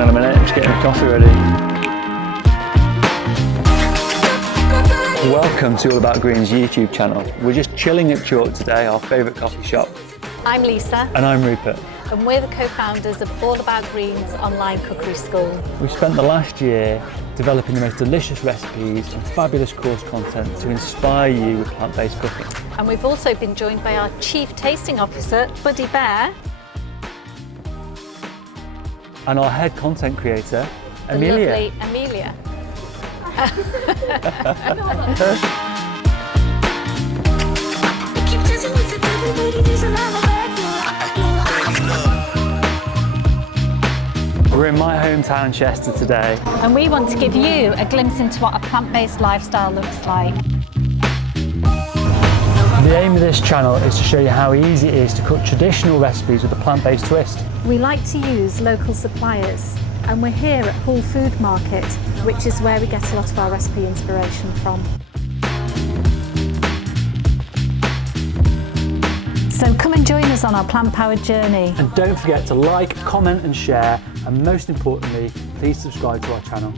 on a minute, just getting the coffee ready. Welcome to All About Greens YouTube channel. We're just chilling at Chalk today, our favourite coffee shop. I'm Lisa. And I'm Rupert. And we're the co-founders of All About Greens online cookery school. We spent the last year developing the most delicious recipes and fabulous course content to inspire you with plant-based cooking. And we've also been joined by our Chief Tasting Officer, Buddy Bear. And our head content creator, The Amelia. lovely Amelia. We're in my hometown, Chester, today. And we want to give you a glimpse into what a plant-based lifestyle looks like. The aim of this channel is to show you how easy it is to cook traditional recipes with a plant-based twist. We like to use local suppliers, and we're here at Hull Food Market, which is where we get a lot of our recipe inspiration from. So come and join us on our plant-powered journey. And don't forget to like, comment and share, and most importantly, please subscribe to our channel.